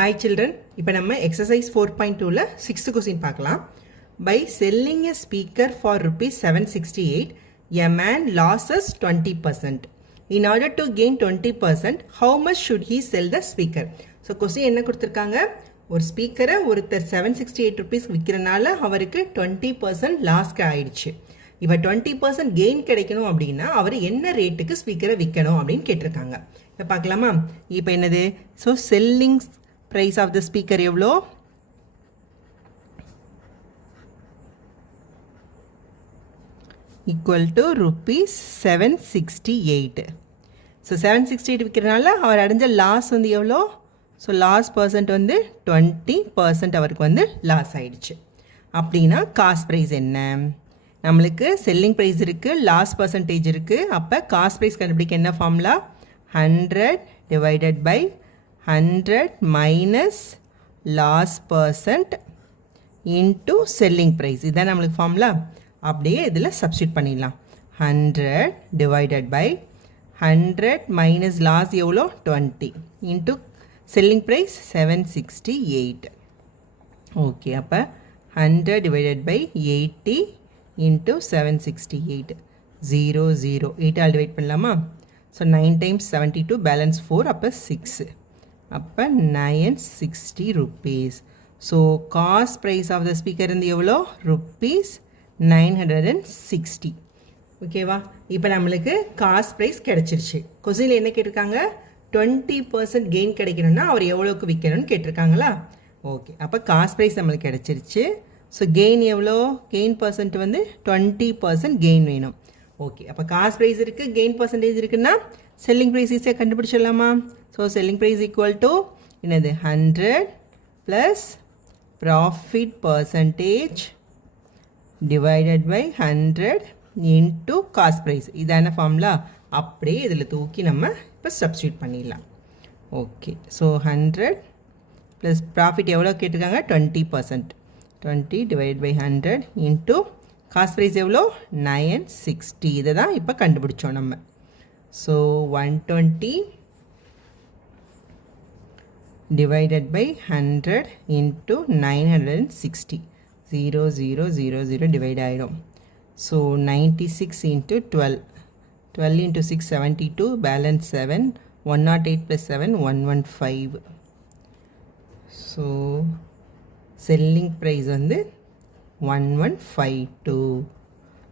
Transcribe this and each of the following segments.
Hi children, இப்போ நம்ம exercise 4.2ல 6th question பார்க்கலாம். By selling a speaker for rupees 768, a man loses 20%. In order to gain 20%, how much should he sell the speaker? So question என்ன கொடுத்திருக்காங்க? ஒரு ஸ்பீக்கரை ஒருத்தர் 768 rupees விற்கிறனால அவருக்கு 20% லாஸ்க்கு ஆயிடுச்சு. இப்போ 20% கெயின் கிடைக்கணும் அப்படின்னா அவர் என்ன ரேட்டுக்கு ஸ்பீக்கரை விற்கணும் அப்படின்னு கேட்டிருக்காங்க. இப்போ பார்க்கலாமா? இப்போ என்னது? So selling price of the speaker எவ்வளோ? equal to rupees 768. ஸோ 768 விற்கிறனால அவர் அடைஞ்ச லாஸ் வந்து எவ்வளோ? ஸோ லாஸ் பர்சன்ட் வந்து 20% அவருக்கு வந்து லாஸ் ஆயிடுச்சு. அப்படின்னா காஸ்ட் ப்ரைஸ் என்ன? நம்மளுக்கு செல்லிங் ப்ரைஸ் இருக்குது, லாஸ் பர்சன்டேஜ் இருக்குது. அப்போ காஸ்ட் ப்ரைஸ் கண்டுபிடிக்க என்ன formula? 100 divided by 100 minus loss percent into selling price. இதான் நம்மளுக்கு ஃபார்முலா. அப்படியே இதில் சப்ஸ்டியூட் பண்ணிடலாம். 100 divided by 100 minus loss எவ்வளோ? 20 into selling price 768. ஓகே, அப்போ 100 divided by 80 into 768. 0 0 8 ஆல் டிவைட் பண்ணலாமா? ஸோ 9 times 72 பேலன்ஸ் 4, அப்போ 6. அப்போ 960 rupees. So cost price of the speaker வந்து எவ்வளோ? rupees 960. ஓகேவா? இப்போ நம்மளுக்கு காஸ்ட் ப்ரைஸ் கிடச்சிருச்சு. கொஸ்டினில் என்ன கேட்டிருக்காங்க? 20% கெயின் கிடைக்கணும்னா அவர் எவ்வளோக்கு விற்கணும்னு கேட்டிருக்காங்களா? ஓகே, அப்போ காஸ்ட் ப்ரைஸ் நம்மளுக்கு கிடச்சிருச்சு. ஸோ கெயின் எவ்வளோ? கெயின் பர்சன்ட் வந்து 20% கெயின் வேணும். ஓகே, அப்போ காஸ்ட் ப்ரைஸ் இருக்குது, கெயின் பர்சன்டேஜ் இருக்குன்னா செல்லிங் ப்ரைஸ் ஈஸியாக கண்டுபிடிச்சிடலாமா? So selling price equal to என்னது? 100 plus profit percentage divided by 100 into cost price. இதான ஃபார்முலா. அப்படியே இதில் தூக்கி நம்ம இப்போ சப்ஸ்டியூட் பண்ணிடலாம். ஓகே, ஸோ 100 ப்ளஸ் ப்ராஃபிட் எவ்வளோ கேட்டிருக்காங்க? 20%. 20 divide by 100 into cost price எவ்வளோ? 960. இதை தான் இப்போ கண்டுபிடிச்சோம் நம்ம. So 120 divided by 100 into 960. 0 0 0 0 divide ஆயிடும். So 96 into 12. 12 into 6 72, balance 7. 108 plus 7 115. So selling price வந்து 1152.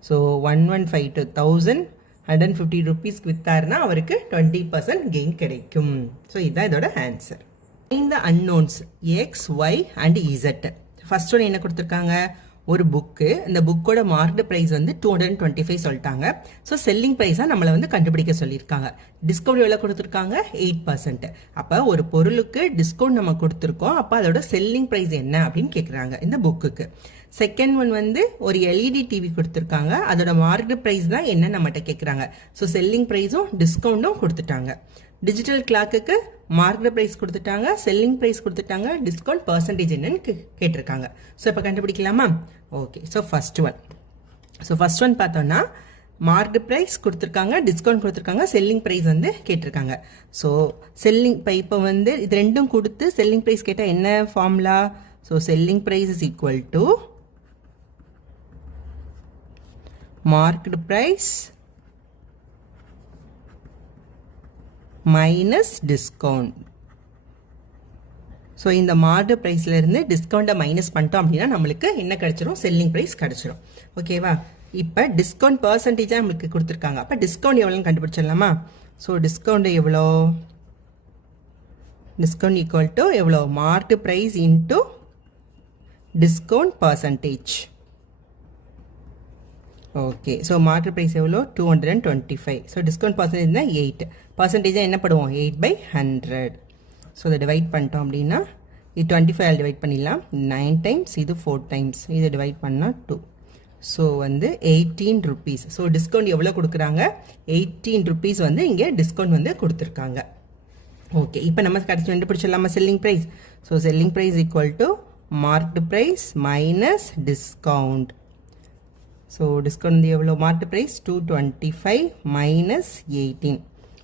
So 1152 150 rupees வித்தாருன்னா அவருக்கு 20% கெயின் கிடைக்கும். ஸோ இதுதான் இதோட ஆன்சர். இந்த unknowns x y and z. First ஒன்று என்ன கொடுத்துருக்காங்க? ஒரு புக்கு. இந்த புக்கோட மார்க்டு ப்ரைஸ் வந்து 225 சொல்லிட்டாங்க. ஸோ செல்லிங் ப்ரைஸாக நம்மளை வந்து கண்டுபிடிக்க சொல்லியிருக்காங்க. டிஸ்கவுண்ட் எவ்வளோ கொடுத்துருக்காங்க? 8%. அப்போ ஒரு பொருளுக்கு டிஸ்கவுண்ட் நம்ம கொடுத்துருக்கோம். அப்போ அதோட செல்லிங் ப்ரைஸ் என்ன அப்படின்னு கேட்குறாங்க இந்த புக்குக்கு. செகண்ட் ஒன் வந்து ஒரு எல்இடி டிவி கொடுத்துருக்காங்க. அதோட மார்க்டு ப்ரைஸ் தான் என்ன நம்மகிட்ட கேட்குறாங்க. ஸோ செல்லிங் ப்ரைஸும் டிஸ்கவுண்ட்டும் கொடுத்துட்டாங்க. டிஜிட்டல் கிளாக்குக்கு மார்க்டு ப்ரைஸ் கொடுத்துட்டாங்க, செல்லிங் ப்ரைஸ் கொடுத்துட்டாங்க, டிஸ்கவுண்ட் பர்சன்டேஜ் என்னன்னு கேட்டிருக்காங்க. ஸோ இப்போ கண்டுபிடிக்கலாமா? ஓகே, ஸோ ஃபர்ஸ்ட் ஒன் பார்த்தோன்னா மார்க்டு ப்ரைஸ் கொடுத்துருக்காங்க, டிஸ்கவுண்ட் கொடுத்துருக்காங்க, செல்லிங் ப்ரைஸ் வந்து கேட்டிருக்காங்க. ஸோ செல்லிங் இப்போ வந்து இது ரெண்டும் கொடுத்து செல்லிங் ப்ரைஸ் கேட்டால் என்ன formula? So selling price is equal to marked price minus discount. So இந்த மார்க்டு ப்ரைஸ்லேருந்து டிஸ்கவுண்ட்டை மைனஸ் பண்ணிட்டோம் அப்படின்னா நம்மளுக்கு என்ன கிடச்சிரும்? செல்லிங் ப்ரைஸ் கிடச்சிரும். ஓகேவா? இப்போ டிஸ்கவுண்ட் பர்சன்டேஜாக நம்மளுக்கு கொடுத்துருக்காங்க. அப்போ டிஸ்கவுண்ட் எவ்வளோன்னு கண்டுபிடிச்சிடலாமா? ஸோ டிஸ்கவுண்ட் எவ்வளோ? டிஸ்கவுண்ட் ஈக்குவல் டு எவ்வளோ? Marked price into discount percentage. Okay, so marked price எவ்வளோ? 225. ஸோ டிஸ்கவுண்ட் பர்சன்டேஜ் தான் 8. பர்சன்டேஜாக என்ன பண்ணுவோம்? 8/100. ஸோ இதை டிவைட் பண்ணிட்டோம் அப்படின்னா இது 25 டிவைட் பண்ணிடலாம். 9 டைம்ஸ், இது 4 டைம்ஸ், இதை டிவைட் பண்ணால் 2. ஸோ வந்து 18 rupees. ஸோ டிஸ்கவுண்ட் எவ்வளோ கொடுக்குறாங்க? 18 rupees வந்து இங்கே டிஸ்கவுண்ட் வந்து கொடுத்துருக்காங்க. ஓகே, இப்போ நம்ம கடைசி கண்டுபிடிச்சிடலாமா selling price? So selling price equal to marked price minus discount. So discount வந்து எவ்வளோ? Marked price 225 minus 18.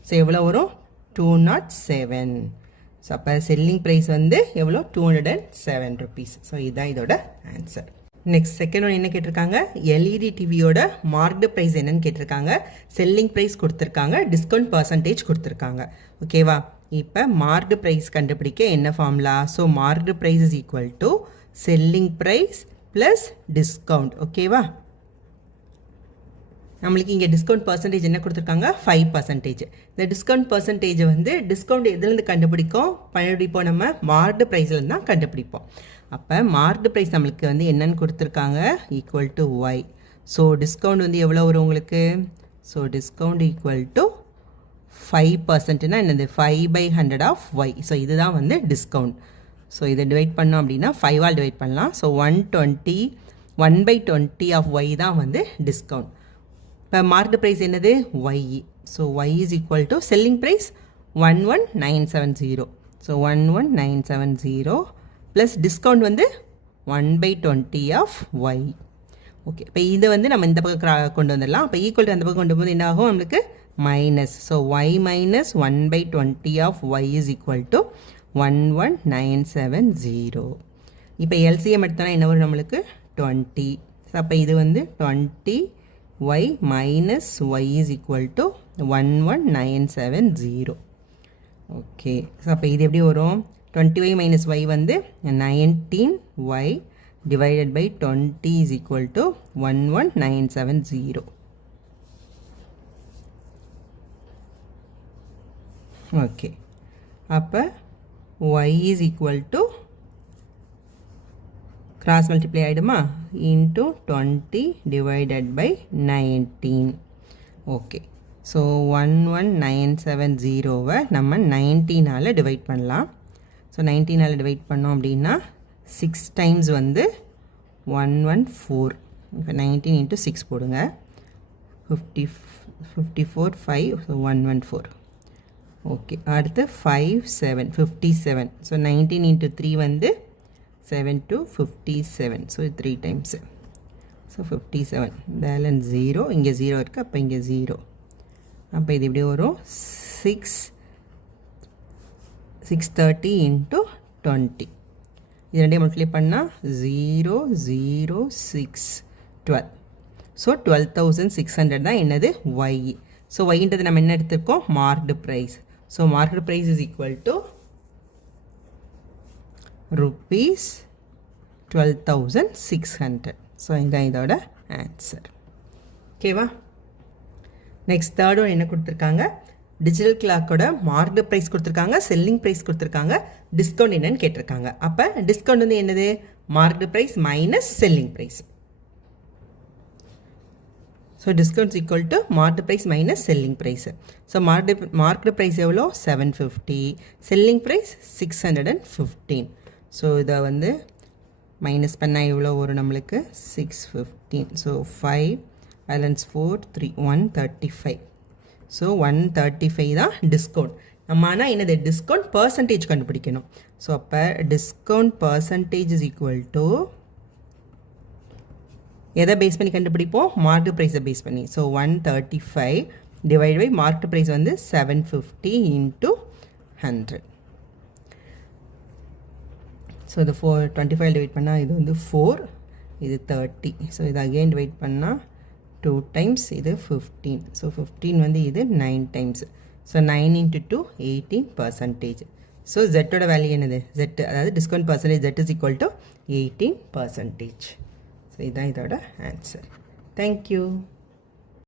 ஸோ எவ்வளோ வரும்? 207. ஸோ அப்போ செல்லிங் ப்ரைஸ் வந்து எவ்வளோ 207 ருபீஸ். ஸோ இதுதான் இதோட ஆன்சர். நெக்ஸ்ட் செகண்ட் ஒன் என்ன கேட்டிருக்காங்க, எல்இடி டிவியோட மார்க்டு ப்ரைஸ் என்னன்னு கேட்டிருக்காங்க. செல்லிங் ப்ரைஸ் கொடுத்துருக்காங்க, டிஸ்கவுண்ட் பர்சன்டேஜ் கொடுத்துருக்காங்க. ஓகேவா? இப்போ மார்க்டு ப்ரைஸ் கண்டுபிடிக்க என்ன formula? So marked price is equal to selling price plus discount. ஓகேவா? நம்மளுக்கு இங்கே டிஸ்கவுண்ட் பர்சன்டேஜ் என்ன கொடுத்துருக்காங்க, 5%. இந்த டிஸ்கவுண்ட் பர்சன்டேஜை வந்து டிஸ்கவுண்ட் எதுலேருந்து கண்டுபிடிப்போம் நம்ம மார்க்டு ப்ரைஸ்லேருந்து தான் கண்டுபிடிப்போம். அப்போ மார்க்டு ப்ரைஸ் நம்மளுக்கு வந்து என்னென்னு கொடுத்துருக்காங்க, equal to y. So discount வந்து எவ்வளோ வரும் உங்களுக்கு? ஸோ டிஸ்கவுண்ட் ஈக்குவல் டு 5%னா என்னது, 5/100 ஆஃப் ஒய். ஸோ இதுதான் வந்து டிஸ்கவுண்ட். ஸோ இதை டிவைட் பண்ணோம் அப்படின்னா 5ஆல் டிவைட் பண்ணலாம். ஸோ 1/20 ஆஃப் ஒய் தான் வந்து டிஸ்கவுண்ட். இப்போ மார்க்டு ப்ரைஸ் என்னது, y. So y is equal to selling price 11970. So 11970 plus discount வந்து 1/20 ஆஃப் ஒய். ஓகே, இப்போ இதை வந்து நம்ம இந்த பக்கம் கொண்டு வந்துடலாம். அப்போ ஈக்குவல் டு அந்த பக்கம் கொண்டு போது என்ன ஆகும் நம்மளுக்கு, minus. So y minus 1/20 of y is equal to 11970. இப்போ எல்சிஎம் எடுத்தோன்னா என்ன வரும் நம்மளுக்கு, 20. ஸோ அப்போ இது வந்து 20 y minus y is equal to 11970. Okay, so அப்போ இது எப்படி வரும், 20y minus y வந்து 19y divided by 20 is equal to 11970. Okay, அப்போ y is equal to cross multiply ஆகிடுமா, into 20 divided by 19. Okay, so 11970வை நம்ம 19ஆல் டிவைட் பண்ணலாம். ஸோ 19ஆல் டிவைட் பண்ணோம் அப்படின்னா 6 டைம்ஸ் வந்து 114. இப்போ 19 into 6 போடுங்க, 54 5, ஸோ 114. ஓகே, அடுத்து 5 7 57. ஸோ 19 into 3 வந்து 7 to 57. So 3 times. So 57 balance 0, இங்கே 0 இருக்குது, அப்போ இங்கே 0. அப்போ இது எப்படி வரும், 630 into 20. இது ரெண்டையும் மல்டிப்ளை பண்ணால் 0 0 6 12. ஸோ 12,600 தான் என்னது, ஒய். ஸோ ஒய்ன்றது நம்ம என்ன எடுத்திருக்கோம், marked price. So marked price is equal to rupees 12,600. ஸோ இதுதான் இதோட ஆன்சர். ஓகேவா? நெக்ஸ்ட் தேர்ட் ஒன் என்ன கொடுத்துருக்காங்க, டிஜிட்டல் கிளாக்கோட மார்க்டு ப்ரைஸ் கொடுத்துருக்காங்க, செல்லிங் ப்ரைஸ் கொடுத்துருக்காங்க, டிஸ்கவுண்ட் என்னன்னு கேட்டிருக்காங்க. அப்போ டிஸ்கவுண்ட் வந்து என்னது, marked price minus selling price. So discounts equal to marked price minus selling price. So marked price எவ்வளோ, 750. Selling price 615. ஸோ இதை வந்து மைனஸ் பண்ணால் எவ்வளோ வரும் நம்மளுக்கு, 615. So 5 balance 4 3 135. ஸோ 135 தான் டிஸ்கவுண்ட். நம்ம ஆனால் என்னது, டிஸ்கவுண்ட் பர்சன்டேஜ் கண்டுபிடிக்கணும். ஸோ அப்போ discount percentage is equal to எதை பேஸ் பண்ணி கண்டுபிடிப்போம், மார்க்டு ப்ரைஸை பேஸ் பண்ணி. So 135 divide by marked price வந்து 750 into 100. ஸோ இது 25 டிவைட் பண்ணால் இது வந்து 4, இது 30. ஸோ இது அகெயின் டிவைட் பண்ணால் 2 டைம்ஸ், இது 15. ஸோ 15 வந்து இது 9 டைம்ஸ். So 9 into 2 18%. ஸோ ஜெட்டோட வேல்யூ என்னது, ஜெட் அதாவது discount percentage, z is equal to 18%. So இதுதான் இதோட ஆன்சர். தேங்க்யூ.